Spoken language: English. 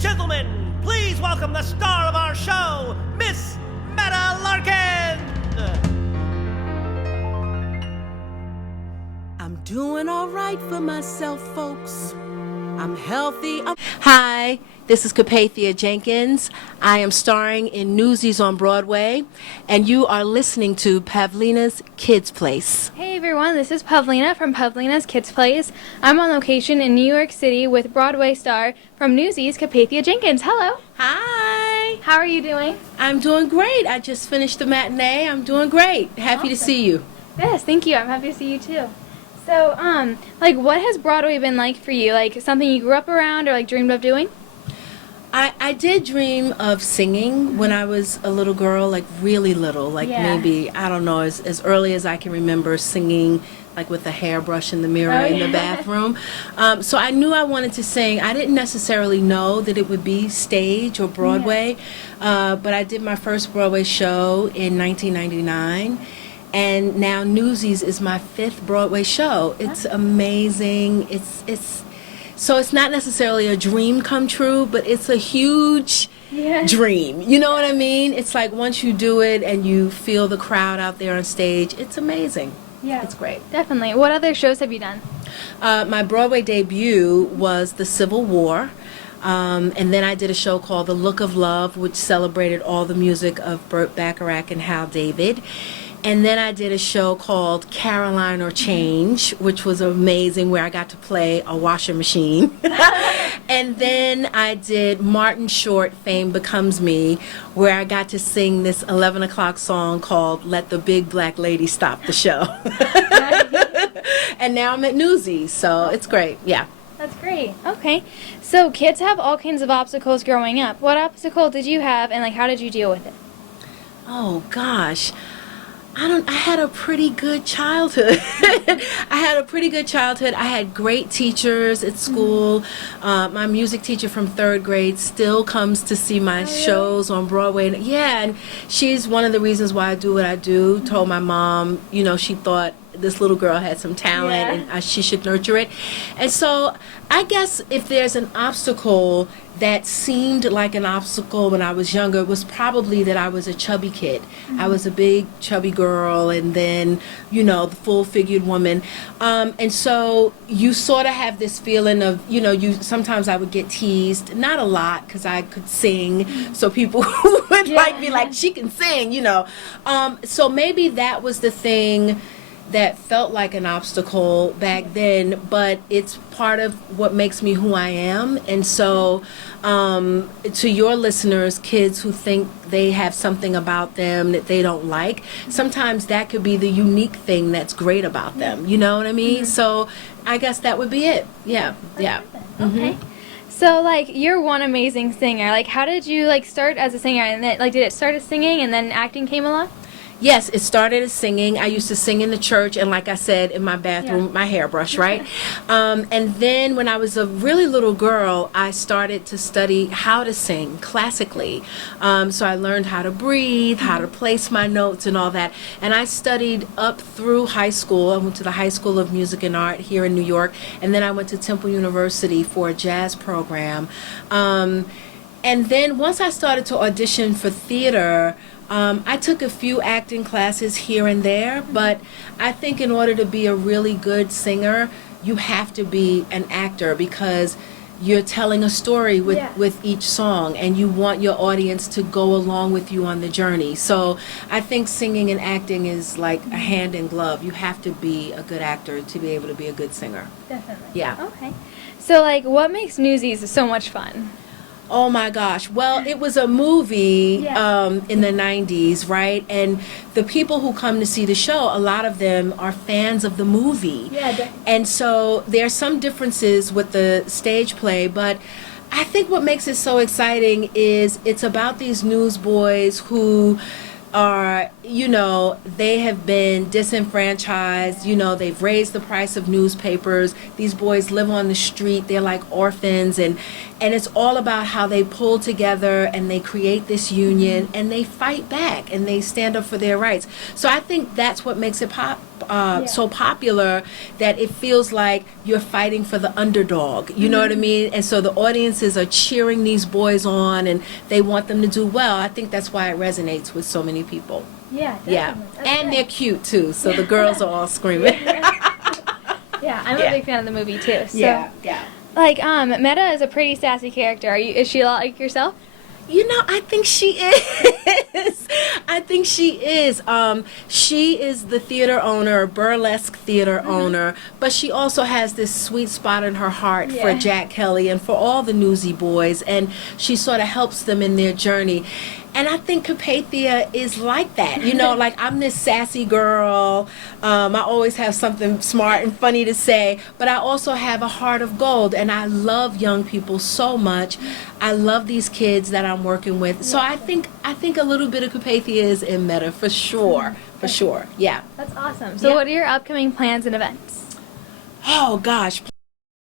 gentlemen, please welcome the star of our show, Miss Medda Larsen. I'm doing all right for myself, folks. I'm healthy. Hi, this is Capathia Jenkins. I am starring in Newsies on Broadway, and you are listening to Pavlina's Kidz Place. Hey everyone, this is Pavlina from Pavlina's Kidz Place. I'm on location in New York City with Broadway star from Newsies, Capathia Jenkins. Hello. Hi. How are you doing? I'm doing great. I just finished the matinee. I'm doing great. Happy to see you. Yes, thank you. I'm happy to see you too. So, what has Broadway been like for you? Like, something you grew up around or, dreamed of doing? I did dream of singing when I was a little girl, really little, maybe, I don't know, as early as I can remember singing, with a hairbrush in the mirror in the bathroom. So I knew I wanted to sing. I didn't necessarily know that it would be stage or Broadway, but I did my first Broadway show in 1999. And now Newsies is my 5th Broadway show. It's amazing. So it's not necessarily a dream come true, but it's a huge dream. You know what I mean? It's like once you do it and you feel the crowd out there on stage, it's amazing. Yeah, it's great. Definitely. What other shows have you done? My Broadway debut was The Civil War. And then I did a show called The Look of Love, which celebrated all the music of Burt Bacharach and Hal David. And then I did a show called Caroline or Change, which was amazing, where I got to play a washer machine. And then I did Martin Short, Fame Becomes Me, where I got to sing this 11 o'clock song called Let the Big Black Lady Stop the Show. And now I'm at Newsies, so it's great, yeah. That's great. Okay. So kids have all kinds of obstacles growing up. What obstacle did you have, and how did you deal with it? Oh, gosh. I had a pretty good childhood. I had great teachers at school. My music teacher from 3rd grade still comes to see my shows on Broadway. Yeah, and she's one of the reasons why I do what I do. Told my mom, she thought this little girl had some talent and she should nurture it. And so I guess if there's an obstacle that seemed like an obstacle when I was younger, it was probably that I was a chubby kid. I was a big chubby girl, and then the full-figured woman, and so you sort of have this feeling of sometimes I would get teased, not a lot because I could sing, so people would be like, she can sing, so maybe that was the thing that felt like an obstacle back then, but it's part of what makes me who I am. And so to your listeners, kids who think they have something about them that they don't like, sometimes that could be the unique thing that's great about them. You know what I mean? So I guess that would be it. Yeah. Okay. So, you're one amazing singer. How did you, start as a singer? And then, did it start as singing and then acting came along? Yes, it started as singing. I used to sing in the church and, like I said, in my bathroom, my hairbrush, right? And then when I was a really little girl, I started to study how to sing classically. So I learned how to breathe, how to place my notes and all that. And I studied up through high school. I went to the High School of Music and Art here in New York. And then I went to Temple University for a jazz program. And then once I started to audition for theater, I took a few acting classes here and there, but I think in order to be a really good singer, you have to be an actor because you're telling a story with each song, and you want your audience to go along with you on the journey. So I think singing and acting is like a hand in glove. You have to be a good actor to be able to be a good singer. Definitely. Yeah. Okay. So, what makes Newsies so much fun? Oh my gosh. Well, it was a movie in the 90s, right? And the people who come to see the show, a lot of them are fans of the movie. Yeah, definitely. And so there's some differences with the stage play, but I think what makes it so exciting is it's about these newsboys who are, they have been disenfranchised, they've raised the price of newspapers. These boys live on the street, they're like orphans, and it's all about how they pull together and they create this union and they fight back and they stand up for their rights. So I think that's what makes it so popular that it feels like you're fighting for the underdog. You know what I mean? And so the audiences are cheering these boys on, and they want them to do well. I think that's why it resonates with so many people. Yeah, definitely. Yeah, That's and great. they're cute too. So the girls are all screaming. Yeah, I'm a big fan of the movie too. So, yeah. like, Medda is a pretty sassy character. Is she a lot like yourself? You know, I think she is. I think she is. She is the theater owner, burlesque theater owner, but she also has this sweet spot in her heart for Jack Kelly and for all the newsy boys, and she sort of helps them in their journey. And I think Capathia is like that. You know, like I'm this sassy girl. I always have something smart and funny to say, but I also have a heart of gold, and I love young people so much. I love these kids that I'm working with. So I think a little bit of Capathia is in Medda for sure. For sure. Yeah. That's awesome. So Yeah. what are your upcoming plans and events? Oh gosh,